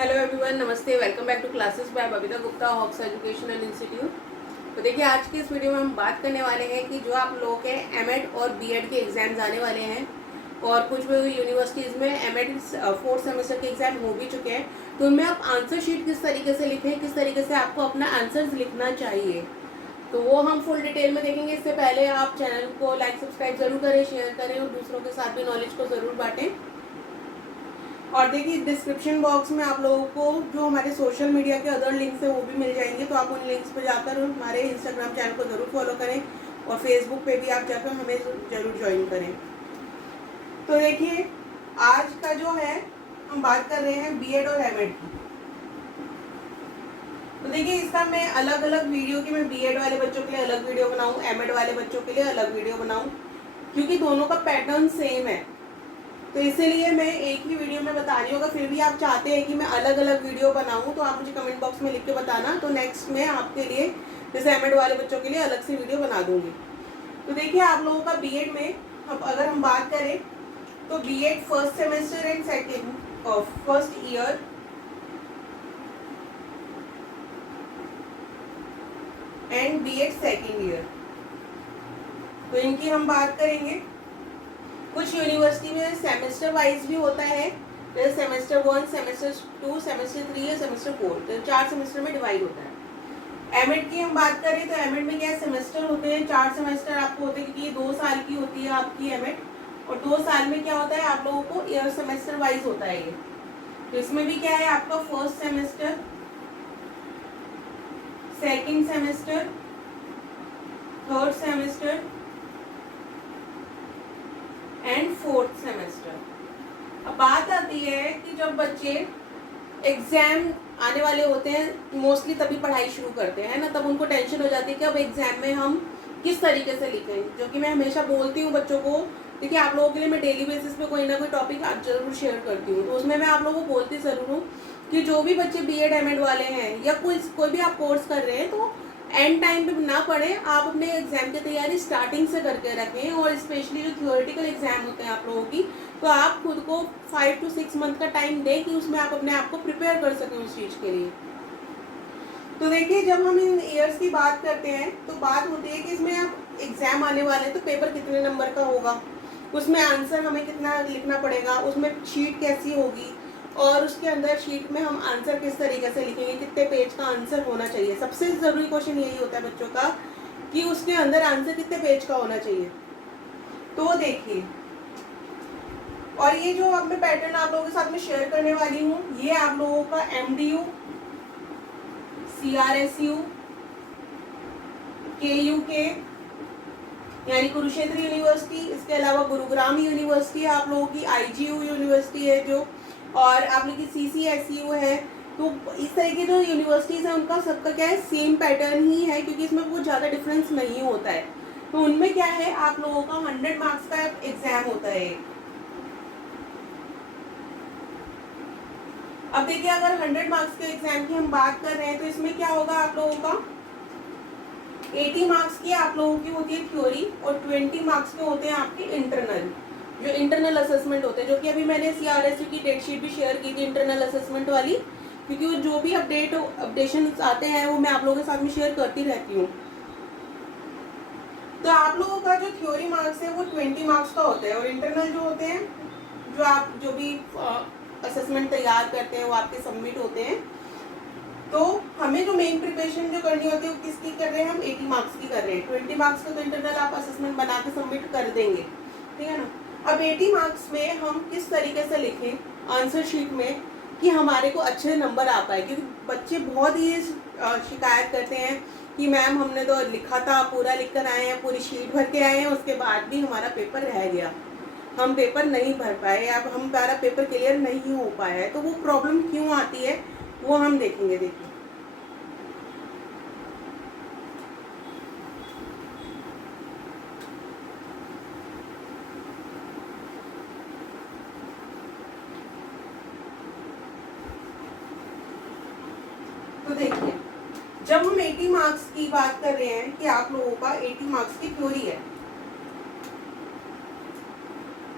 Hello everyone, नमस्ते। Welcome back to classes by Babita Gupta, Hawks educational institute. तो देखिए, आज की इस वीडियो में हम बात करने वाले हैं कि जो आप लोगों के एमएड और बीएड के एग्जाम्स आने वाले हैं और कुछ यूनिवर्सिटीज़ में एमएड फोर्थ सेमेस्टर के एग्जाम हो भी चुके हैं, तो उनमें आप आंसर शीट किस तरीके से लिखें, किस तरीके से आपको अपना आंसर्स लिखना चाहिए, तो वो हम फुल डिटेल में देखेंगे। इससे पहले आप चैनल को लाइक सब्सक्राइब जरूर करें, शेयर करें और दूसरों के साथ भी नॉलेज को ज़रूर बांटें। और देखिए, डिस्क्रिप्शन बॉक्स में आप लोगों को जो हमारे सोशल मीडिया के अदर लिंक्स हैं वो भी मिल जाएंगे, तो आप उन लिंक्स पर जाकर हमारे इंस्टाग्राम चैनल को ज़रूर फॉलो करें और फेसबुक पे भी आप जाकर हमें ज़रूर ज्वाइन करें। तो देखिए, आज का जो है हम बात कर रहे हैं बीएड और एमएड की। तो देखिए, इसका मैं अलग अलग वीडियो की मैं बीएड वाले बच्चों के लिए अलग वीडियो बनाऊँ, एमएड वाले बच्चों के लिए अलग वीडियो बनाऊँ, क्योंकि दोनों का पैटर्न सेम है। तो इसीलिए मैं एक ही वीडियो में बता रही हूँ। अगर फिर भी आप चाहते हैं कि मैं अलग अलग वीडियो बनाऊँ तो आप मुझे कमेंट बॉक्स में लिख के बताना, तो नेक्स्ट में आपके लिए जैसे एमएड वाले बच्चों के लिए अलग से वीडियो बना दूंगी। तो देखिए, आप लोगों का बीएड में अब अगर हम बात करें तो BEd first semester and second of first year and BEd second year, तो इनकी हम बात करेंगे। कुछ यूनिवर्सिटी में सेमेस्टर वाइज भी होता है, जैसे सेमेस्टर 1, सेमेस्टर 2, सेमेस्टर 3 या सेमेस्टर 4, तो 4 सेमेस्टर में डिवाइड होता है। एमएड की हम बात करें तो एमएड में क्या सेमेस्टर होते हैं, 4 सेमेस्टर आपको होते हैं, क्योंकि ये 2 साल की होती है आपकी एमएड, और 2 साल में क्या होता है आप लोगों को ईयर सेमेस्टर वाइज होता है ये। तो इसमें भी क्या है आपका first semester, second semester, third semester and fourth semester. अब बात आती है कि जब बच्चे एग्जाम आने वाले होते हैं, मोस्टली तभी पढ़ाई शुरू करते हैं ना, तब उनको टेंशन हो जाती है कि अब एग्जाम में हम किस तरीके से लिखें। जो कि मैं हमेशा बोलती हूँ बच्चों को, देखिए आप लोगों के लिए मैं डेली बेसिस पे कोई ना कोई टॉपिक आज जरूर शेयर करती हूँ, तो उसमें मैं आप लोगों को बोलती जरूर हूँ कि जो भी बच्चे बीएड एमएड वाले हैं या कोई भी आप कोर्स कर रहे हैं, तो एंड टाइम पे ना पढ़ें, आप अपने एग्जाम की तैयारी स्टार्टिंग से करके रखें। और स्पेशली जो थियोरेटिकल एग्जाम होते हैं आप लोगों की, तो आप खुद को 5 to 6 मंथ का टाइम दें कि उसमें आप अपने आप को प्रिपेयर कर सकें उस चीज़ के लिए। तो देखिए, जब हम इन ईयर्स की बात करते हैं तो बात होती है कि इसमें आप एग्जाम आने वाले हैं तो पेपर कितने नंबर का होगा, उसमें आंसर हमें कितना लिखना पड़ेगा, उसमें शीट कैसी होगी, और उसके अंदर शीट में हम आंसर किस तरीके से लिखेंगे, कितने पेज का आंसर होना चाहिए। सबसे ज़रूरी क्वेश्चन यही होता है बच्चों का कि उसके अंदर आंसर कितने पेज का होना चाहिए। तो देखिए, और ये जो अब मैं पैटर्न आप लोगों के साथ में शेयर करने वाली हूँ, ये आप लोगों का एमडीयू, सीआरएसयू, केयूके यानी कुरुक्षेत्र यूनिवर्सिटी, इसके अलावा गुरुग्राम यूनिवर्सिटी आप लोगों की, आईजीयू यूनिवर्सिटी है जो, और आप लोगों की सीसीएसयू है। तो इस तरह की जो यूनिवर्सिटीज़ हैं उनका सबका क्या है, सेम पैटर्न ही है, क्योंकि इसमें बहुत ज़्यादा डिफरेंस नहीं होता है। तो उनमें क्या है, आप लोगों का 100 मार्क्स का एग्जाम होता है। अब देखिए, अगर 100 मार्क्स के एग्जाम की हम बात कर रहे हैं तो इसमें क्या होगा, आप लोगों का 80 मार्क्स की आप लोगों की होती है थ्योरी और 20 मार्क्स के होते हैं आपके इंटरनल, जो इंटरनल असेसमेंट होते हैं, जो कि अभी मैंने सीआरएसयू की डेट शीट भी शेयर की थी इंटरनल असेसमेंट वाली, क्योंकि वो जो भी अपडेशन आते हैं वो मैं आप लोगों के साथ में शेयर करती रहती हूँ। तो आप लोगों का जो थ्योरी मार्क्स है वो 20 मार्क्स का होता है, और इंटरनल जो होते हैं, जो आप जो भी असेसमेंट तैयार करते हैं वो आपके सबमिट होते हैं। तो हमें जो मेन प्रिपरेशन जो करनी होती है वो किसकी कर रहे हैं, हम 80 मार्क्स की कर रहे हैं। 20 मार्क्स का तो इंटरनल आप असेसमेंट बना के सबमिट कर देंगे, ठीक है ना। अब 80 मार्क्स में हम किस तरीके से लिखें आंसर शीट में कि हमारे को अच्छे नंबर आ पाए, क्योंकि बच्चे बहुत ही शिकायत करते हैं कि मैम हमने तो लिखा था, पूरा लिख कर आए हैं, पूरी शीट भर के आए हैं, उसके बाद भी हमारा पेपर रह गया, हम पेपर नहीं भर पाए, अब हमारा पेपर क्लियर नहीं हो पाया है। तो वो प्रॉब्लम क्यों आती है वो हम देखेंगे। देखिए, तो देखिए, जब हम 80 मार्क्स की बात कर रहे हैं कि आप लोगों का 80 मार्क्स की थ्योरी है,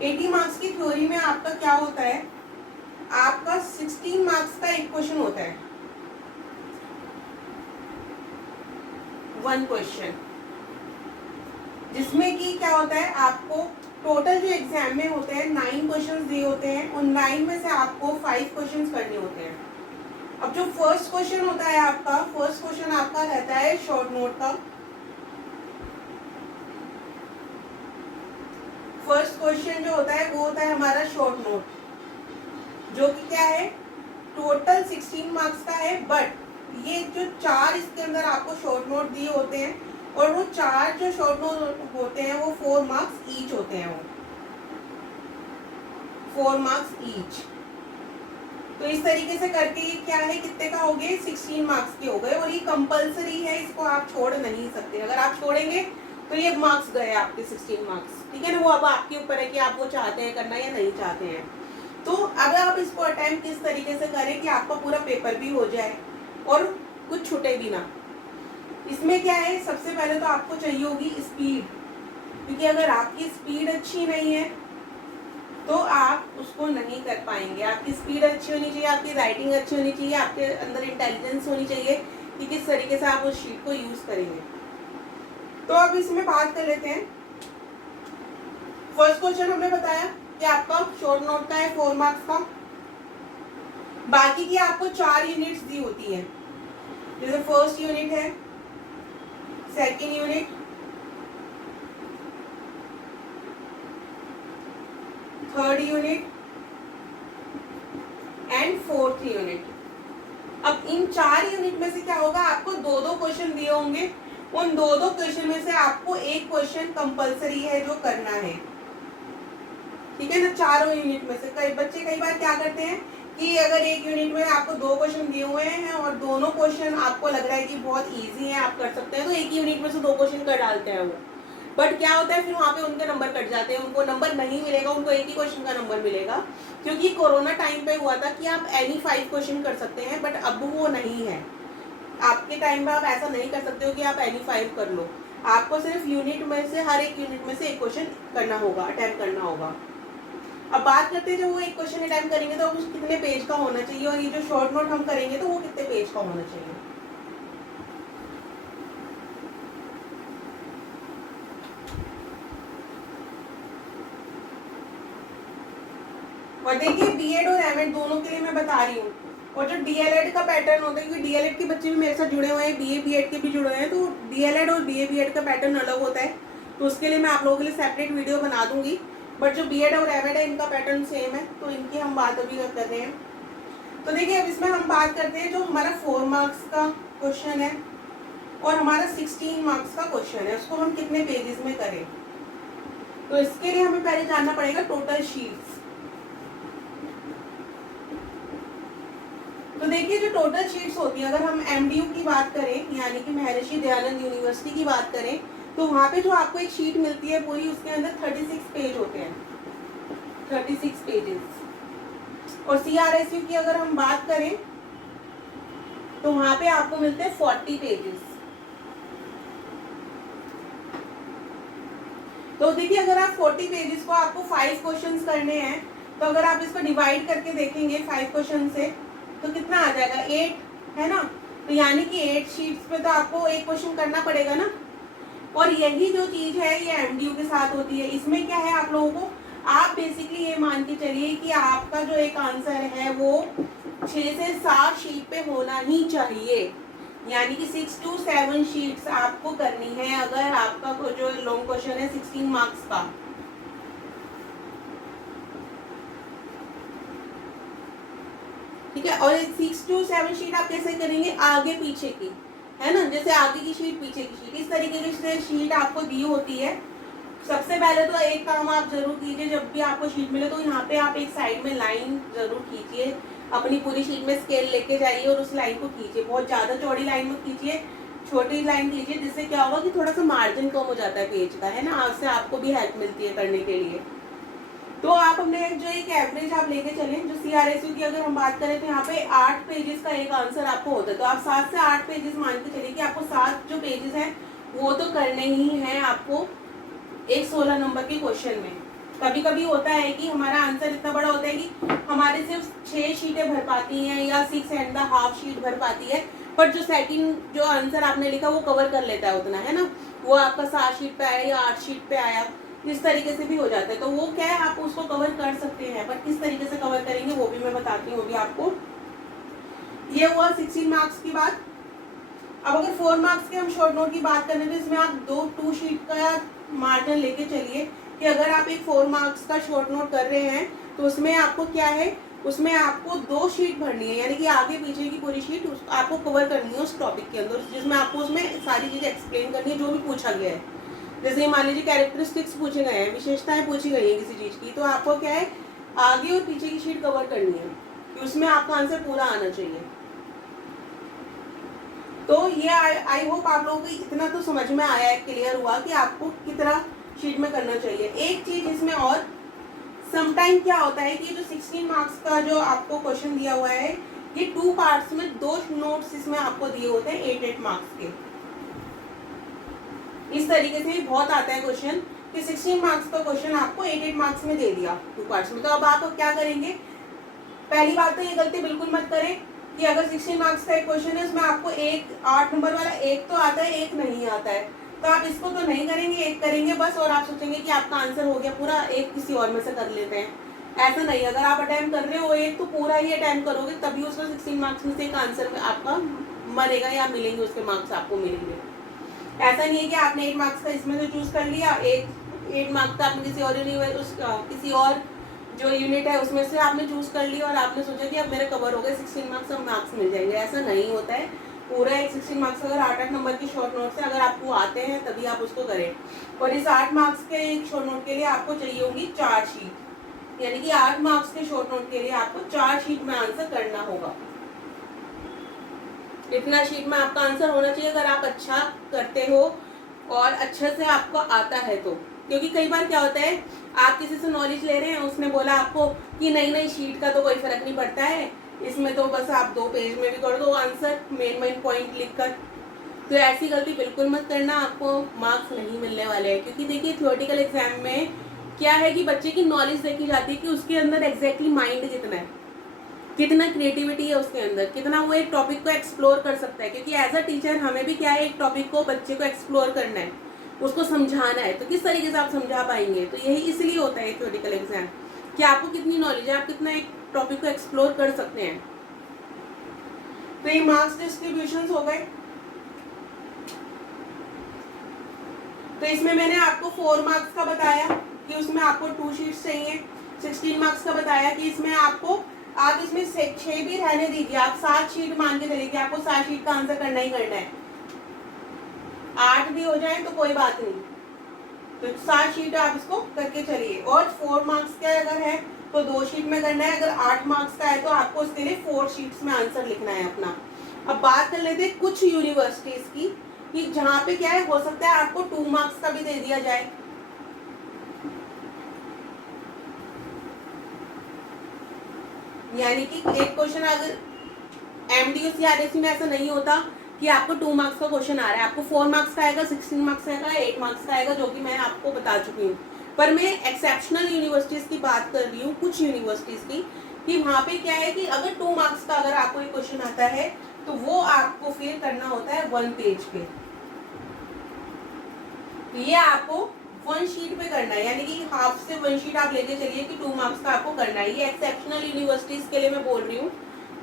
80 मार्क्स की थ्योरी में आपका क्या होता है, आपका 16 मार्क्स मार्क्स का एक क्वेश्चन होता है, 1 क्वेश्चन, जिसमें कि क्या होता है, आपको टोटल जो एग्जाम में होते हैं 9 क्वेश्चंस दिए होते हैं, उन 9 में से आपको 5 क्वेश्चंस करने होते हैं। अब जो फर्स्ट क्वेश्चन होता है आपका, फर्स्ट क्वेश्चन आपका रहता है शॉर्ट नोट का। फर्स्ट क्वेश्चन जो होता है वो होता है हमारा शॉर्ट नोट, जो कि क्या है, टोटल 16 मार्क्स का है। बट ये जो 4 इसके अंदर आपको शॉर्ट नोट दिए होते हैं, और वो 4 जो शॉर्ट नोट होते हैं वो 4 मार्क्स ईच होते हैं, वो 4 मार्क्स ईच। तो इस तरीके से करके ये क्या है, कितने का हो गए, 16 मार्क्स के हो गए। और ये कंपलसरी है, इसको आप छोड़ नहीं सकते। अगर आप छोड़ेंगे तो ये मार्क्स गए आपके 16 मार्क्स, ठीक है ना। वो अब आपके ऊपर है कि आप वो चाहते हैं करना या नहीं चाहते हैं। तो अगर आप इसको अटेम्प्ट किस तरीके से करें कि आपका पूरा पेपर भी हो जाए और कुछ छूटे भी ना। इसमें क्या है, सबसे पहले तो आपको चाहिए होगी स्पीड, क्योंकि अगर आपकी स्पीड अच्छी नहीं है तो आप उसको नहीं कर पाएंगे। आपकी स्पीड अच्छी होनी चाहिए, आपकी राइटिंग अच्छी होनी चाहिए, आपके अंदर इंटेलिजेंस होनी चाहिए कि किस तरीके से आप उस शीट को यूज करेंगे। तो अब इसमें बात कर लेते हैं। फर्स्ट क्वेश्चन हमने बताया कि आपका शॉर्ट नोट का है 4 मार्क्स का। बाकी की आपको 4 यूनिट्स दी होती है, जैसे फर्स्ट यूनिट है, second unit, third unit and fourth unit. अब इन 4 यूनिट में से क्या होगा, आपको 2-2 क्वेश्चन दिए होंगे। उन 2-2 क्वेश्चन में से आपको एक क्वेश्चन कंपलसरी है जो करना है, ठीक है ना। चारों यूनिट में से कई बच्चे कई बार क्या करते हैं कि अगर एक यूनिट में आपको 2 क्वेश्चन दिए हुए हैं और दोनों क्वेश्चन आपको लग रहा है कि बहुत इजी है, आप कर सकते हैं, तो एक यूनिट में से 2 क्वेश्चन कर डालते हैं वो। बट क्या होता है, फिर वहाँ पे उनके नंबर कट जाते हैं, उनको नंबर नहीं मिलेगा, उनको एक ही क्वेश्चन का नंबर मिलेगा। क्योंकि कोरोना टाइम पे हुआ था कि आप एनी 5 क्वेश्चन कर सकते हैं, बट अब वो नहीं है। आपके टाइम में आप ऐसा नहीं कर सकते हो कि आप एनी 5 कर लो। आपको सिर्फ यूनिट में से, हर एक यूनिट में से एक क्वेश्चन करना होगा, अटेम्प्ट करना होगा। अब बात करते हैं, जब वो एक क्वेश्चन अटेम्प्ट करेंगे तो उस कितने पेज का होना चाहिए, और ये जो शॉर्ट नोट हम करेंगे तो वो कितने पेज का होना चाहिए। और देखिए बीएड और एमएड दोनों के लिए मैं बता रही हूँ। और जो डीएलएड का पैटर्न होता है, क्योंकि डीएलएड के बच्चे भी मेरे साथ जुड़े हुए हैं, बीए बीएड के भी जुड़े हुए हैं, तो डीएलएड और बीए बीएड का पैटर्न अलग होता है। तो उसके लिए मैं आप लोगों के लिए सेपरेट वीडियो बना दूंगी। बट जो बीएड और एमएड है, इनका पैटर्न सेम है, तो इनकी हम बात अभी कर रहे हैं। तो देखिए अब इसमें हम बात करते हैं, जो हमारा 4 मार्क्स का क्वेश्चन है और हमारा 16 मार्क्स का क्वेश्चन है, उसको हम कितने पेजेस में करें। तो इसके लिए हमें पहले जानना पड़ेगा टोटल शीट्स। तो देखिए जो टोटल शीट्स होती है, अगर हम एमडीयू की बात करें, यानी कि महर्षि दयानंद यूनिवर्सिटी की बात करें, तो वहाँ पे जो आपको एक शीट मिलती है पूरी, उसके अंदर 36 पेज होते हैं, 36 पेजेस। और सीआरएसयू की अगर हम बात करें तो वहाँ पे आपको मिलते हैं 40 पेजेस। तो देखिए अगर आप 40 पेजेस को आपको 5 क्वेश्चंस करने हैं, तो अगर आप इसको डिवाइड करके देखेंगे 5 क्वेश्चन से, तो कितना आ जाएगा, 8 है ना। तो यानी कि 8 शीट्स पे तो आपको एक क्वेश्चन करना पड़ेगा ना। और यही जो चीज है ये एमडीयू के साथ होती है। इसमें क्या है, आप लोगों को, आप बेसिकली ये मान के चलिए कि आपका जो एक आंसर है वो 6 से 7 शीट पे होना ही चाहिए। यानी कि 6 to 7 शीट्स आपको करनी है अगर आपका जो लॉन्ग क्वेश्चन है 16 मार्क्स का। ठीक है। और 6 to 7 शीट आप कैसे करेंगे, आगे पीछे की, है ना, जैसे आगे की शीट पीछे की शीट, इस तरीके की शीट आपको दी होती है। सबसे पहले तो एक काम आप जरूर कीजिए, जब भी आपको शीट मिले तो यहाँ पे आप एक साइड में लाइन जरूर खींचिए, अपनी पूरी शीट में स्केल लेके जाइए और उस लाइन को खींचिए। बहुत ज़्यादा चौड़ी लाइन मत खींचिए, छोटी लाइन खींचिए, जिससे क्या होगा कि थोड़ा सा मार्जिन कम हो जाता है पेज का, है ना, उससे आपको भी हेल्प मिलती है करने के लिए। तो आप अपने जो एक एवरेज आप लेके चलें, जो सीआरएसयू की अगर हम बात करें तो यहाँ पे 8 पेजेस का एक आंसर आपको होता है। तो आप 7 से 8 पेजेस मान के चलिए कि आपको 7 जो पेजेस हैं वो तो करने ही हैं आपको एक 16 नंबर के क्वेश्चन में। कभी कभी होता है कि हमारा आंसर इतना बड़ा होता है कि हमारे सिर्फ 6 शीटें भर पाती हैं या 6.5 शीट भर पाती है, पर जो सेकंड जो आंसर आपने लिखा वो कवर कर लेता है उतना, है ना, वो आपका 7 शीट पे आया या 8 शीट पे आया, इस तरीके से भी हो जाता है। तो वो क्या है, आप उसको कवर कर सकते हैं, पर किस तरीके से कवर करेंगे वो भी मैं बताती हूँ अभी आपको। ये हुआ 16 मार्क्स की बात। अब अगर 4 मार्क्स के हम शॉर्ट नोट की बात करें तो इसमें आप 2 शीट का मार्जिन लेके चलिए कि अगर आप एक 4 मार्क्स का शॉर्ट नोट कर रहे हैं तो उसमें आपको क्या है, उसमें आपको 2 शीट भरनी है, यानी कि आगे पीछे की पूरी शीट आपको कवर करनी है उस टॉपिक के अंदर, जिसमें आपको उसमें सारी चीज़ें एक्सप्लेन करनी है जो भी पूछा गया है। जैसे मान लीजिए कैरेक्टरिस्टिक्स पूछे गए हैं, विशेषताएं पूछी गई हैं किसी चीज़ की, तो आपको क्या है, आगे और पीछे की शीट कवर करनी है कि उसमें आपका आंसर पूरा आना चाहिए। तो ये आई होप आप लोगों को इतना तो समझ में आया है, क्लियर हुआ कि आपको कितना शीट में करना चाहिए। एक चीज इसमें और, समटाइम क्या होता है कि जो 16 मार्क्स का जो आपको क्वेश्चन दिया हुआ है, ये 2 पार्ट्स में 2 नोट्स इसमें आपको दिए होते हैं 8 मार्क्स के। इस तरीके से बहुत आता है क्वेश्चन कि 16 मार्क्स का क्वेश्चन आपको 8 मार्क्स में दे दिया 2 पार्ट्स में। तो अब आप क्या करेंगे, पहली बात तो ये गलती बिल्कुल मत करें कि अगर 16 मार्क्स का एक क्वेश्चन है उसमें आपको 8 नंबर वाला एक तो आता है, एक नहीं आता है, तो आप इसको तो नहीं करेंगे, एक करेंगे बस, और आप सोचेंगे कि आपका आंसर हो गया पूरा, एक किसी और में से कर लेते हैं। ऐसा नहीं, अगर आप अटेम्प्ट कर रहे हो एक तो पूरा ही अटेम्प्ट करोगे तभी उसका 16 मार्क्स में से एक आंसर में आपका मरेगा या मिलेंगे, उसके मार्क्स आपको मिलेंगे। ऐसा नहीं है कि आपने 8 मार्क्स का इसमें से चूज कर लिया, 8 मार्क्स का आपने किसी और जो यूनिट है उसमें से आपने चूज कर लिया और आपने सोचा कि अब मेरे कवर हो गए 16 मार्क्स, अब मार्क्स मिल जाएंगे। ऐसा नहीं होता है, पूरा एक 16 मार्क्स अगर 8 नंबर की शॉर्ट नोट से अगर आपको आते हैं तभी आप उसको करें। और इस 8 मार्क्स के एक शॉर्ट नोट के लिए आपको चाहिए होगी 4 शीट, यानी कि 8 मार्क्स के शॉर्ट नोट के लिए आपको 4 शीट में आंसर करना होगा। इतना शीट में आपका आंसर होना चाहिए अगर आप अच्छा करते हो और अच्छे से आपको आता है तो। क्योंकि कई बार क्या होता है, आप किसी से नॉलेज ले रहे हैं, उसने बोला आपको कि नहीं शीट का तो कोई फर्क नहीं पड़ता है, इसमें तो बस आप 2 पेज में भी कर दो आंसर मेन पॉइंट लिखकर। तो ऐसी गलती बिल्कुल मत करना, आपको मार्क्स नहीं मिलने वाले हैं। क्योंकि देखिए थ्योरेटिकल एग्जाम में क्या है कि बच्चे की नॉलेज देखी जाती है कि उसके अंदर एग्जैक्टली माइंड कितना है, कितना क्रिएटिविटी है उसके अंदर, कितना वो एक टॉपिक को एक्सप्लोर कर सकता है। क्योंकि एज अ टीचर हमें भी क्या है, एक टॉपिक को बच्चे को एक्सप्लोर करना है, उसको समझाना है, तो किस तरीके से आप समझा पाएंगे। तो यही इसलिए होता है थ्योरेटिकल एग्जाम कि आपको कितनी नॉलेज है, आप कितना एक टॉपिक को एक्सप्लोर कर सकते हैं। तो ये मार्क्स डिस्ट्रीब्यूशन हो गए। तो इसमें मैंने आपको 4 मार्क्स का बताया कि उसमें आपको 2 शीट्स चाहिए। 16 मार्क्स का बताया कि इसमें आपको, आप इसमें 6 भी रहने दीजिए, आप 7 शीट मान के चलिए कि आपको 7 शीट का आंसर करना ही करना है। 8 भी हो जाए तो कोई बात नहीं, तो 7 शीट आप इसको करके चलिए। और 4 मार्क्स का अगर है तो 2 शीट में करना है, अगर 8 मार्क्स का है तो आपको उसके लिए 4 शीट्स में आंसर लिखना है अपना। अब बात कर लेते हैं कुछ यूनिवर्सिटीज की कि जहाँ पे क्या है, हो सकता है आपको 2 मार्क्स का भी दे दिया जाए। यानी कि एक क्वेश्चन अगर MDU CRSE में ऐसा नहीं होता कि आपको 2 मार्क्स का क्वेश्चन आ रहा है, आपको 4 मार्क्स का आएगा, 16 मार्क्स का आएगा, 8 मार्क्स का आएगा, जो कि मैं आपको बता चुकी हूँ। पर मैं एक्सेप्शनल यूनिवर्सिटीज़ की बात कर रही हूँ, कुछ यूनिवर्सिटीज़ की, कि वहाँ पे क्या है कि अगर 2 मार्क्स का अगर आपको एक क्वेश्चन आता है तो वो आपको फिर करना होता है 1 पेज पे। ये आपको 1 शीट पे करना है, यानी कि हाफ से 1 शीट आप लेके चलिए कि 2 मार्क्स का आपको करना है। ये एक्सेप्शनल यूनिवर्सिटीज़ के लिए मैं बोल रही हूँ।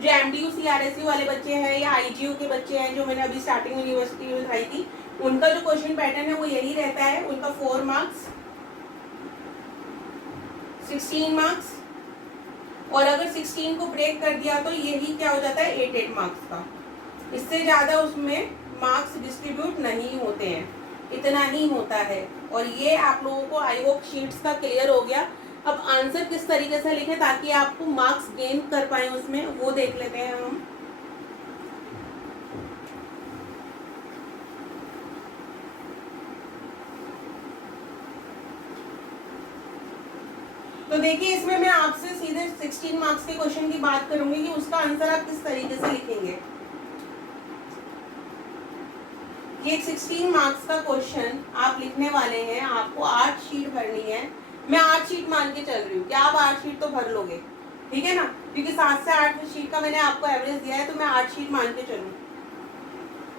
जो MDU CRSE वाले बच्चे हैं या IGU के बच्चे हैं, जो मैंने अभी स्टार्टिंग यूनिवर्सिटी में बताई थी, उनका जो क्वेश्चन पैटर्न है वो यही रहता है। उनका 4 मार्क्स, 16 मार्क्स, और अगर 16 को ब्रेक कर दिया तो यही क्या हो जाता है, 8 मार्क्स का। इससे ज़्यादा उसमें मार्क्स डिस्ट्रीब्यूट नहीं होते हैं, इतना ही होता है। और ये आप लोगों को आई होप शीट्स का क्लियर हो गया। अब आंसर किस तरीके से लिखें ताकि आपको मार्क्स गेन कर पाए उसमें, वो देख लेते हैं हम। तो देखिए इसमें मैं आपसे सीधे 16 मार्क्स के क्वेश्चन की बात करूंगी कि उसका आंसर आप किस तरीके से लिखेंगे। ये 16 मार्क्स का क्वेश्चन आप लिखने वाले हैं, आपको 8 शीट भरनी है। मैं 8 शीट मान के चल रही हूँ कि आप 8 शीट तो भर लोगे, ठीक है ना, क्योंकि 7 से 8 शीट का मैंने आपको एवरेज दिया है, तो मैं 8 शीट मान के चलूँ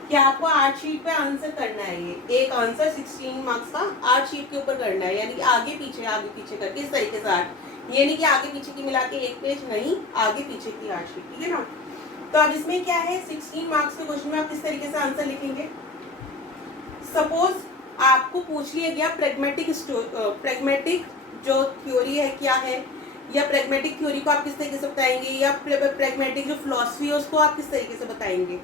कि आपको 8 शीट पे आंसर करना है। ये एक आंसर 16 मार्क्स का 8 शीट के ऊपर करना है, यानी कि आगे पीछे करके इस तरीके से 8, ये नहीं कि आगे पीछे की मिला के एक पेज, नहीं, आगे पीछे की 8 शीट, ठीक है ना। तो अब इसमें क्या है, 16 मार्क्स के क्वेश्चन में आप किस तरीके से आंसर लिखेंगे। सपोज आपको पूछ लिया गया प्रेगमेटिक जो थ्योरी है क्या है, या प्रेगमेटिक थ्योरी को आप किस तरीके से बताएंगे, या प्रेगमेटिक जो फिलॉसफी है उसको आप किस तरीके से बताएंगे।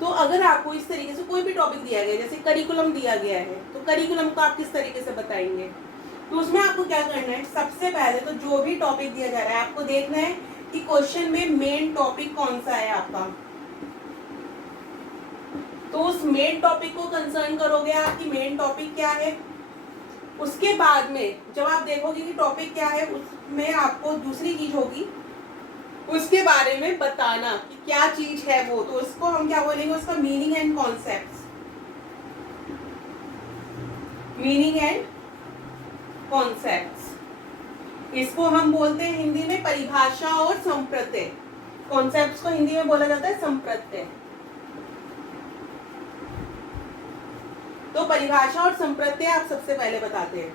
तो अगर आपको इस तरीके से कोई भी टॉपिक दिया गया, जैसे करिकुलम दिया गया है, तो करिकुलम को आप किस तरीके से बताएंगे। तो उसमें आपको क्या करना है, सबसे पहले तो जो भी टॉपिक दिया जा रहा है आपको देखना है कि क्वेश्चन में मेन टॉपिक कौन सा है आपका। तो उस मेन टॉपिक को कंसर्न करोगे आप कि मेन टॉपिक क्या है। उसके बाद में जब आप देखोगे कि टॉपिक क्या है, उसमें आपको दूसरी चीज होगी उसके बारे में बताना कि क्या चीज है वो। तो उसको हम क्या बोलेंगे, उसका meaning and concepts. Meaning and concepts, इसको हम बोलते हैं हिंदी में परिभाषा और संप्रत्यय। कॉन्सेप्ट्स को हिंदी में बोला जाता है संप्रत्यय। तो परिभाषा और संप्रत्यय आप सबसे पहले बताते हैं।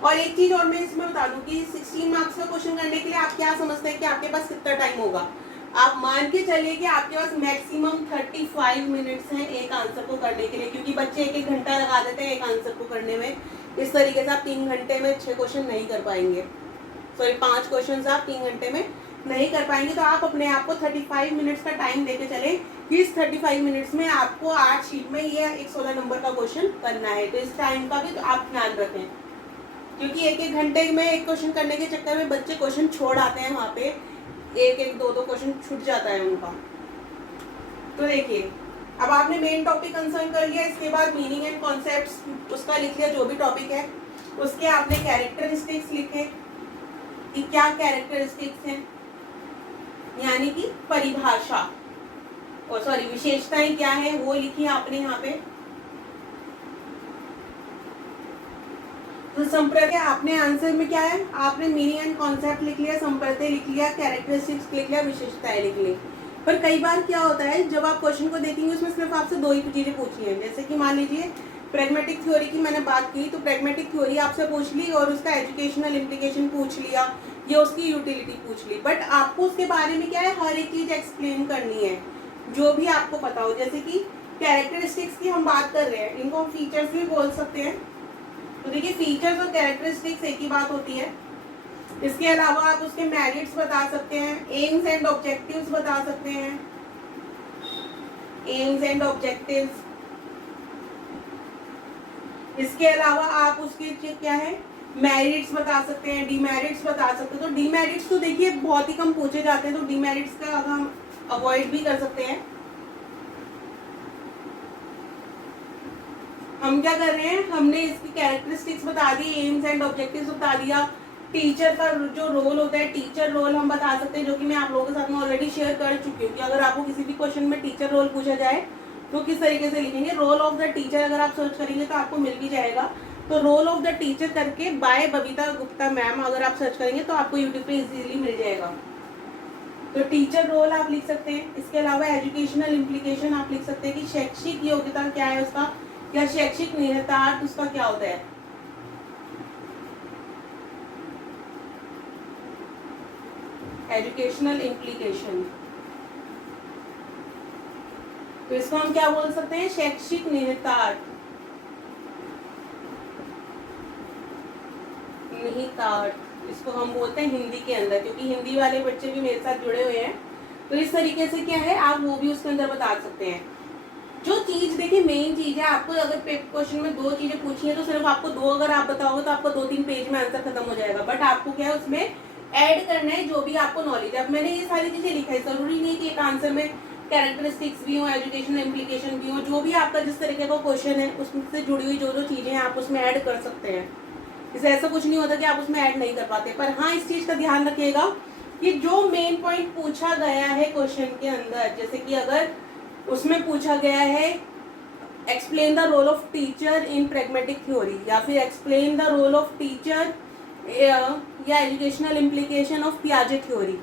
और एक चीज और मैं इसमें बता दूं कि 16 मार्क्स का क्वेश्चन करने के लिए आप क्या समझते हैं कि आपके पास कितना टाइम होगा। आप मान के चलिए कि आपके पास मैक्सिमम 35 मिनट्स हैं एक आंसर को करने के लिए, क्योंकि बच्चे 1-1 घंटा लगा देते हैं एक आंसर को करने में। इस तरीके से आप 3 घंटे में 6 क्वेश्चन नहीं कर पाएंगे, सॉरी 5 क्वेश्चन आप 3 घंटे में नहीं कर पाएंगे। तो आप अपने आप को 35 मिनट्स का टाइम देके चले कि इस 35 मिनट्स में आपको 8 शीट में ये एक 16 नंबर का क्वेश्चन करना है। तो इस टाइम का भी तो आप ध्यान रखें, क्योंकि 1-1 घंटे में एक क्वेश्चन करने के चक्कर में बच्चे क्वेश्चन छोड़ आते हैं, वहाँ पे 1-1, 2-2 क्वेश्चन छूट जाता है उनका। तो देखिए, अब आपने मेन टॉपिक कंसर्न कर लिया, इसके बाद मीनिंग एंड कॉन्सेप्ट्स उसका लिख लिया जो भी टॉपिक है। उसके आपने कैरेक्टरिस्टिक्स लिखे कि क्या कैरेक्टरिस्टिक्स हैं, यानी कि परिभाषा और सॉरी विशेषताएं क्या है वो लिखी आपने यहाँ पे। तो संप्रत्यय आपने आंसर में क्या है, आपने मीनिंग एंड कॉन्सेप्ट लिख लिया, संप्रत्यय लिख लिया, कैरेक्टरिस्टिक्स लिख लिया, विशेषताएं लिख ली। पर कई बार क्या होता है, जब आप क्वेश्चन को देखेंगे उसमें सिर्फ आपसे 2 ही चीजें पूछी है। जैसे कि मान लीजिए प्रेगमेटिक थ्योरी की मैंने बात की, तो प्रेगमेटिक थ्योरी आपसे पूछ ली और उसका एजुकेशनल इम्प्लीकेशन पूछ लिया, या उसकी यूटिलिटी पूछ ली। बट आपको उसके बारे में क्या है, हर एक चीज एक्सप्लेन करनी है जो भी आपको पता हो। जैसे कि कैरेक्टरिस्टिक्स की हम बात कर रहे हैं, इनको हम फीचर्स भी बोल सकते हैं। तो देखिए, फीचर्स और कैरेक्टरिस्टिक्स एक ही बात होती है। इसके अलावा आप उसके मेरिट्स बता सकते हैं, एम्स एंड ऑब्जेक्टिव्स बता सकते हैं, एम्स एंड ऑब्जेक्टिव्स। इसके अलावा आप उसके क्या है, मेरिट्स बता सकते हैं, डीमेरिट्स बता सकते हैं। तो डीमेरिट्स तो देखिए बहुत ही कम पूछे जाते हैं, तो डीमेरिट्स का हम अवॉइड भी कर सकते हैं। हम क्या कर रहे हैं, हमने इसकी कैरेक्टरिस्टिक्स बता दी, एम्स एंड ऑब्जेक्टिव्स बता दिया। टीचर का जो रोल होता है, टीचर रोल हम बता सकते हैं, जो कि मैं आप लोगों के साथ में ऑलरेडी शेयर कर चुकी हूँ कि अगर आपको किसी भी क्वेश्चन में टीचर रोल पूछा जाए तो किस तरीके से लिखेंगे। रोल ऑफ द टीचर अगर आप सर्च करेंगे तो आपको मिल भी जाएगा। तो रोल ऑफ द टीचर करके बाय बबीता गुप्ता मैम अगर आप सर्च करेंगे तो आपको यूट्यूब पे इजीली मिल जाएगा। तो टीचर रोल आप लिख सकते हैं। इसके अलावा एजुकेशनल इम्प्लीकेशन आप लिख सकते हैं कि शैक्षिक योग्यता क्या है उसका, या शैक्षिक निहितार्थ उसका क्या होता है। एजुकेशनल इम्प्लीकेशन, तो इसको हम क्या बोल सकते हैं, शैक्षिक निहितार्थ। निहितार्थ इसको हम बोलते हैं हिंदी के अंदर, क्योंकि हिंदी वाले बच्चे भी मेरे साथ जुड़े हुए हैं। तो इस तरीके से क्या है, आप वो भी उसके अंदर बता सकते हैं। जो चीज देखिए मेन चीज है, आपको अगर क्वेश्चन में 2 चीजें पूछी है तो सिर्फ आपको 2 अगर आप बताओगे तो आपको 2-3 पेज में आंसर खत्म हो जाएगा। बट आपको क्या है उसमें ऐड करना है जो भी आपको नॉलेज है। अब मैंने ये सारी चीजें लिखा है, जरूरी नहीं कि एक आंसर में कैरेक्टरिस्टिक्स भी हो, एजुकेशनल इम्प्लीकेशन भी हो, जो भी आपका जिस तरीके का क्वेश्चन है उससे जुड़ी हुई जो चीजें हैं आप उसमें ऐड कर सकते हैं। इससे ऐसा कुछ नहीं होता कि आप उसमें ऐड नहीं कर पाते। पर हाँ, इस चीज का ध्यान रखिएगा कि जो मेन पॉइंट पूछा गया है क्वेश्चन के अंदर, जैसे कि अगर उसमें पूछा गया है explain the role of teacher in pragmatic theory, या फिर explain the role of teacher या एजुकेशनल इम्प्लीकेशन ऑफ पियाजे थ्योरी।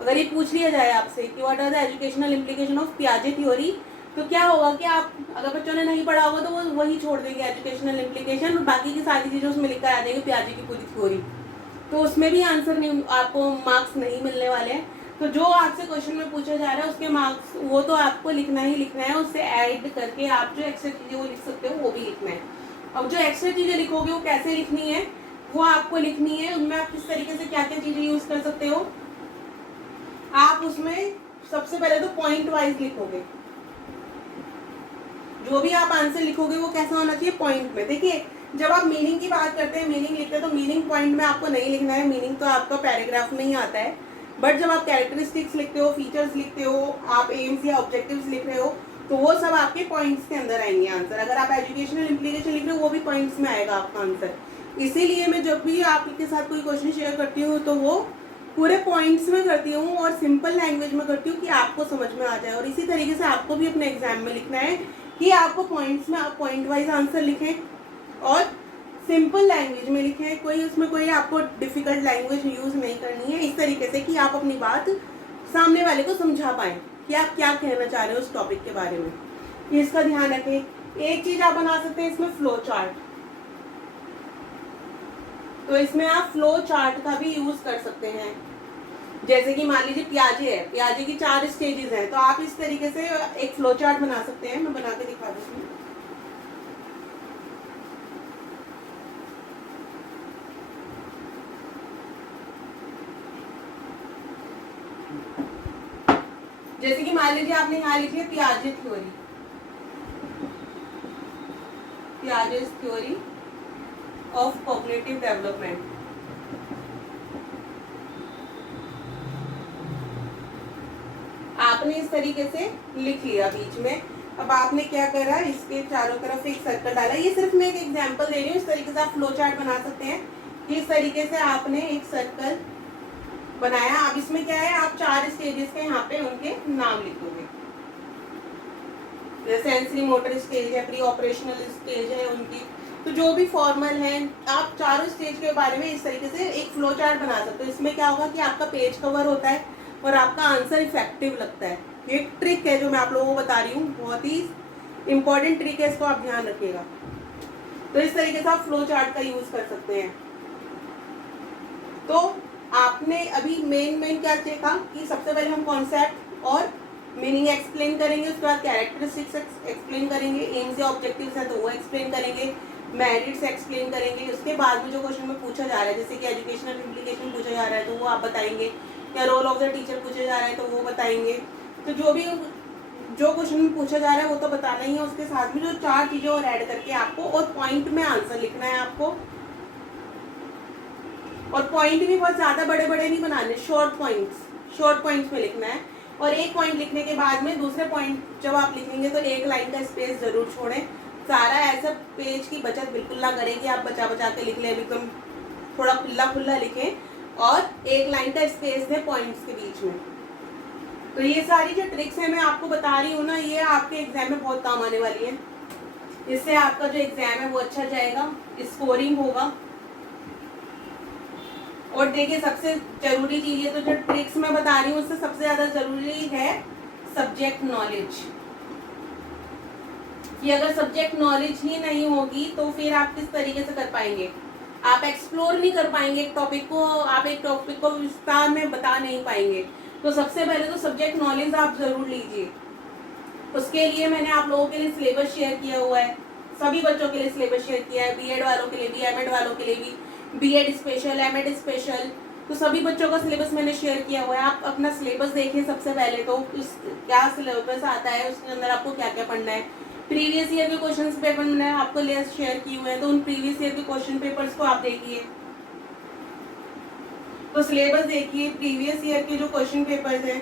अगर ये पूछ लिया जाए आपसे कि what are the educational implication of पियाजे थ्योरी, तो क्या होगा कि आप, अगर बच्चों ने नहीं पढ़ा होगा तो वो वही छोड़ देंगे एजुकेशनल इम्प्लीकेशन, और बाकी की सारी चीज़ें उसमें लिखकर आ जाएंगे पियाजे की पूरी थ्योरी, तो उसमें भी आंसर नहीं, आपको मार्क्स नहीं मिलने वाले हैं। तो जो आपसे क्वेश्चन में पूछा जा रहा है उसके मार्क्स वो तो आपको लिखना ही लिखना है, उससे ऐड करके आप जो एक्स्ट्रा चीज़ें वो लिख सकते हो वो भी लिखना है। अब जो एक्स्ट्रा चीज़ें लिखोगे वो कैसे लिखनी है वो आपको लिखनी है, उनमें आप किस तरीके से क्या क्या चीज़ें यूज़ कर सकते हो। आप उसमें सबसे पहले तो पॉइंट वाइज लिखोगे, जो भी आप आंसर लिखोगे वो कैसा होना चाहिए, पॉइंट में। देखिए जब आप मीनिंग की बात करते हैं, मीनिंग लिखते हैं, तो मीनिंग पॉइंट में आपको नहीं लिखना है, मीनिंग तो आपका पैराग्राफ में ही आता है। बट जब आप कैरेक्टरिस्टिक्स लिखते हो, फीचर्स लिखते हो, आप एम्स या ऑब्जेक्टिव्स लिख रहे हो, तो वो सब आपके पॉइंट्स के अंदर आएंगे आंसर। अगर आप एजुकेशनल इम्प्लीकेशन लिख रहे हो वो भी पॉइंट्स में आएगा आपका आंसर। इसीलिए मैं जब भी आपके साथ कोई क्वेश्चन शेयर करती हूँ तो वो पूरे पॉइंट्स में करती हूँ और सिंपल लैंग्वेज में करती हूँ कि आपको समझ में आ जाए। और इसी तरीके से आपको भी अपने एग्जाम में लिखना है कि आपको पॉइंट्स में आप पॉइंट वाइज आंसर लिखें और सिंपल लैंग्वेज में लिखें, कोई उसमें कोई आपको डिफ़िकल्ट लैंग्वेज यूज़ नहीं करनी है, इस तरीके से कि आप अपनी बात सामने वाले को समझा पाएँ कि आप क्या कहना चाह रहे हो उस टॉपिक के बारे में। इसका ध्यान रखें। एक चीज़ आप बना सकते हैं इसमें फ्लो चार्ट, तो इसमें आप फ्लो चार्ट का भी यूज़ कर सकते हैं। जैसे कि मान लीजिए पियाजे है, पियाजे की 4 स्टेजेस हैं, तो आप इस तरीके से एक फ्लो चार्ट बना सकते हैं। मैं बना के दिखा दूँ। जैसे कि मान लीजिए आपने यहाँ लिखी है पियाजे theory, पियाजे theory of cognitive development. आपने इस तरीके से लिख लिया बीच में। अब आपने क्या करा, इसके चारों तरफ एक सर्कल डाला। ये सिर्फ मैं एक एग्जांपल दे रही हूँ, इस तरीके से आप फ्लो चार्ट बना सकते हैं। इस तरीके से आपने एक सर्कल बनाया। अब इसमें क्या है, आप 4 स्टेजेस के यहाँ पे उनके नाम लिखोगे। सेंसरी मोटर स्टेज है, प्री ऑपरेशनल स्टेज है उनकी, तो जो भी फॉर्मल है, आप चारों स्टेज के बारे में इस तरीके से एक फ्लो चार्ट बना सकते हो। इसमें क्या होगा कि आपका पेज कवर होता है और आपका आंसर इफेक्टिव लगता है। ये एक ट्रिक है जो मैं आप लोगों को बता रही हूँ, बहुत ही इंपॉर्टेंट ट्रिक है, इसको आप ध्यान रखिएगा। तो इस तरीके से आप फ्लो चार्ट का यूज कर सकते हैं। तो आपने अभी मेन क्या देखा कि सबसे पहले हम कॉन्सेप्ट और मीनिंग एक्सप्लेन करेंगे, उसके बाद कैरेक्टरिस्टिक्स एक्सप्लेन करेंगे, एम्स या ऑब्जेक्टिव्स है तो वो एक्सप्लेन करेंगे, मेरिट्स एक्सप्लेन करेंगे। उसके बाद में जो क्वेश्चन में पूछा जा रहा है, जैसे कि एजुकेशनल इम्प्लीकेशन पूछा जा रहा है तो वो आप बताएंगे, या रोल ऑफ द टीचर पूछा जा रहा है तो वो बताएंगे। तो जो क्वेश्चन में पूछा जा रहा है वो तो बताना ही है, उसके साथ में जो 4 चीज़ें और ऐड करके आपको और पॉइंट में आंसर लिखना है आपको। और पॉइंट भी बहुत ज़्यादा बड़े बड़े नहीं बनाने, शॉर्ट पॉइंट्स में लिखना है। और एक पॉइंट लिखने के बाद में दूसरे पॉइंट जब आप लिखेंगे तो 1 लाइन का स्पेस ज़रूर छोड़ें। सारा ऐसा पेज की बचत बिल्कुल ना करें कि आप बचा के लिख लें, एकदम थोड़ा खुला लिखें और 1 लाइन का स्पेस दें पॉइंट्स के बीच में। तो ये सारी जो ट्रिक्स हैं मैं आपको बता रही हूँ ना, ये आपके एग्जाम में बहुत काम आने वाली है। इससे आपका जो एग्जाम है वो अच्छा जाएगा, स्कोरिंग होगा। और देखिए सबसे जरूरी चीज़ है, तो जो ट्रिक्स मैं बता रही हूँ उससे सबसे ज़्यादा ज़रूरी है सब्जेक्ट नॉलेज। कि अगर सब्जेक्ट नॉलेज ही नहीं होगी तो फिर आप किस तरीके से कर पाएंगे, आप एक्सप्लोर नहीं कर पाएंगे एक टॉपिक को, आप एक टॉपिक को विस्तार में बता नहीं पाएंगे। तो सबसे पहले तो सब्जेक्ट नॉलेज आप ज़रूर लीजिए। उसके लिए मैंने आप लोगों के लिए सिलेबस शेयर किया हुआ है, सभी बच्चों के लिए सिलेबस शेयर किया है, बीएड वालों के लिए भी, एमएड वालों के लिए भी, बीएड स्पेशल, एमएड स्पेशल, तो सभी बच्चों का सिलेबस मैंने शेयर किया हुआ है। आप अपना सिलेबस देखिए सबसे पहले तो क्या सिलेबस आता है, उसके अंदर आपको क्या क्या पढ़ना है। प्रीवियस ईयर के क्वेश्चन पेपर मैंने आपको लिस्ट शेयर किए हुए हैं, तो उन प्रीवियस ईयर के क्वेश्चन पेपर्स को आप देखिए। तो सिलेबस देखिए, प्रीवियस ईयर के जो क्वेश्चन पेपर्स हैं,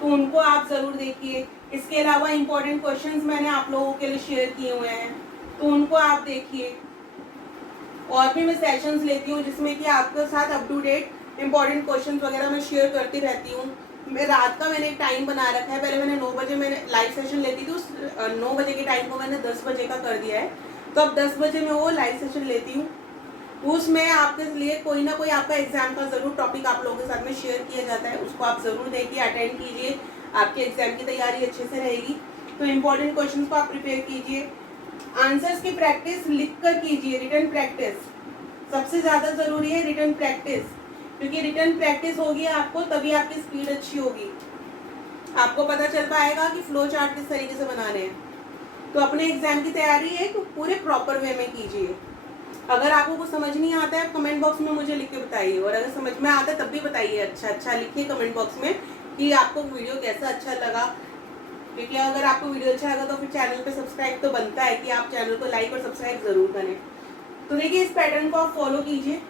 तो उनको आप ज़रूर देखिए। इसके अलावा इम्पोर्टेंट क्वेश्चंस मैंने आप लोगों के लिए शेयर किए हुए हैं, तो उनको आप देखिए। और भी मैं सेशंस लेती हूँ जिसमें कि आपके साथ up to date important questions वगैरह मैं शेयर करती रहती हूँ। मैं रात का मैंने एक टाइम बना रखा है, पहले मैंने 9 बजे मैंने लाइव सेशन लेती थी, उस 9 बजे के टाइम को मैंने 10 बजे का कर दिया है। तो अब 10 बजे मैं वो लाइव सेशन लेती हूँ, उसमें आपके लिए कोई ना कोई आपका एग्जाम का ज़रूर टॉपिक आप लोगों के साथ में शेयर किया जाता है, उसको आप ज़रूर देखिए, अटेंड कीजिए, आपके एग्जाम की तैयारी अच्छे से रहेगी। तो इम्पोर्टेंट क्वेश्चन को आप प्रिपेयर कीजिए, आंसर्स की प्रैक्टिस लिख कर कीजिए, रिटन प्रैक्टिस सबसे ज़्यादा ज़रूरी है, रिटन प्रैक्टिस, क्योंकि रिटन प्रैक्टिस होगी आपको तभी आपकी स्पीड अच्छी होगी, आपको पता चल पाएगा कि फ्लो चार्ट किस तरीके से बनाने हैं। तो अपने एग्जाम की तैयारी एक पूरे प्रॉपर वे में कीजिए। अगर आपको कुछ समझ नहीं आता है कमेंट बॉक्स में मुझे लिख के बताइए, और अगर समझ में आता है तब भी बताइए, अच्छा लिखिए कमेंट बॉक्स में कि आपको वीडियो कैसा अच्छा लगा। क्योंकि अगर आपको वीडियो अच्छा लगा तो फिर चैनल पे सब्सक्राइब तो बनता है कि आप चैनल को लाइक और सब्सक्राइब ज़रूर करें। तो देखिए, इस पैटर्न को आप फॉलो कीजिए।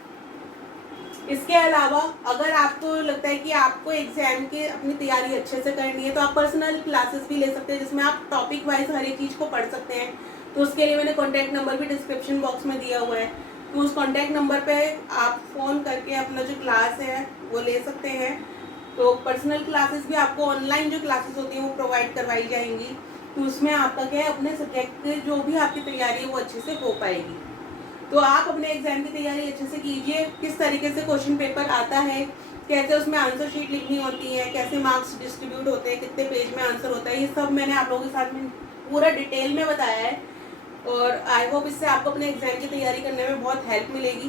इसके अलावा अगर आपको लगता है कि आपको एग्जाम के अपनी तैयारी अच्छे से करनी है तो आप पर्सनल क्लासेस भी ले सकते हैं, जिसमें आप टॉपिक वाइज हर एक चीज़ को पढ़ सकते हैं। तो उसके लिए मैंने कॉन्टैक्ट नंबर भी डिस्क्रिप्शन बॉक्स में दिया हुआ है, तो उस कॉन्टैक्ट नंबर पे आप फ़ोन करके अपना जो क्लास है वो ले सकते हैं। तो पर्सनल क्लासेस भी आपको ऑनलाइन जो क्लासेस होती हैं वो प्रोवाइड करवाई जाएंगी, तो उसमें आपका क्या है, अपने सब्जेक्ट के जो भी आपकी तैयारी है वो अच्छे से हो पाएगी। तो आप अपने एग्जाम की तैयारी अच्छे से कीजिए, किस तरीके से क्वेश्चन पेपर आता है, कैसे उसमें आंसर शीट लिखनी होती है, कैसे मार्क्स डिस्ट्रीब्यूट होते हैं, कितने पेज में आंसर होता है, ये सब मैंने आप लोगों के साथ में पूरा डिटेल में बताया है। और आई होप इससे आपको अपने एग्जाम की तैयारी करने में बहुत हेल्प मिलेगी।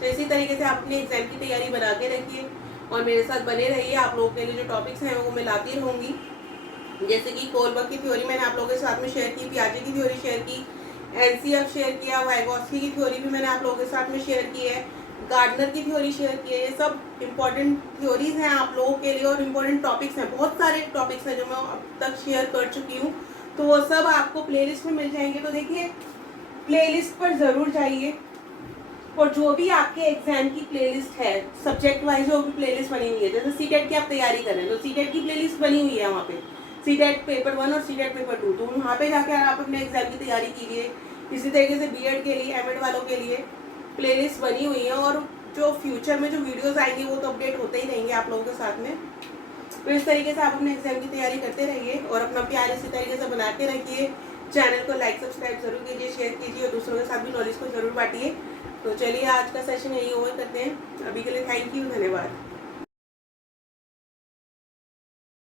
तो इसी तरीके से आप अपने एग्जाम की तैयारी बना के रखिए और मेरे साथ बने रहिए। आप लोगों के लिए जो टॉपिक्स हैं वो मैं लाती रहूँगी, जैसे कि कोलबर्ग की थ्योरी मैंने आप लोगों के साथ में शेयर की, पियाजे की थ्योरी शेयर की, एनसीएफ शेयर किया, वाइगोत्स्की की थ्योरी भी मैंने आप लोगों के साथ में शेयर की है, गार्डनर की थ्योरी शेयर की है। ये सब इंपॉर्टेंट थ्योरीज हैं आप लोगों के लिए और इम्पोर्टेंट टॉपिक्स हैं, बहुत सारे टॉपिक्स हैं जो मैं अब तक शेयर कर चुकी हूँ, तो वो सब आपको प्लेलिस्ट में मिल जाएंगे। तो देखिए, प्लेलिस्ट पर ज़रूर जाइए, और जो भी आपके एग्जाम की प्लेलिस्ट है सब्जेक्ट वाइज जो भी प्लेलिस्ट बनी हुई है, जैसे सीटेट की आप तैयारी कर रहे हैं तो सीटेट की प्लेलिस्ट बनी हुई है वहाँ पे, सीटेट पेपर 1 और सीटेट पेपर 2, तो वहाँ पे जाकर आप अपने एग्जाम की तैयारी कीजिए। इसी तरीके से बीएड के लिए, एमएड वालों के लिए प्लेलिस्ट बनी हुई है, और जो फ्यूचर में जो वीडियोस आएंगे वो तो अपडेट होते ही रहेंगे आप लोगों के साथ में। तो इस तरीके से आप अपने एग्जाम की तैयारी करते रहिए और अपना प्यार इसी तरीके से बना के रखिए। चैनल को लाइक सब्सक्राइब जरूर कीजिए, शेयर कीजिए और दूसरों के साथ भी नॉलेज को जरूर बांटिए। तो चलिए, आज का सेशन यही ओवर करते हैं। अभी के लिए थैंक यू, धन्यवाद।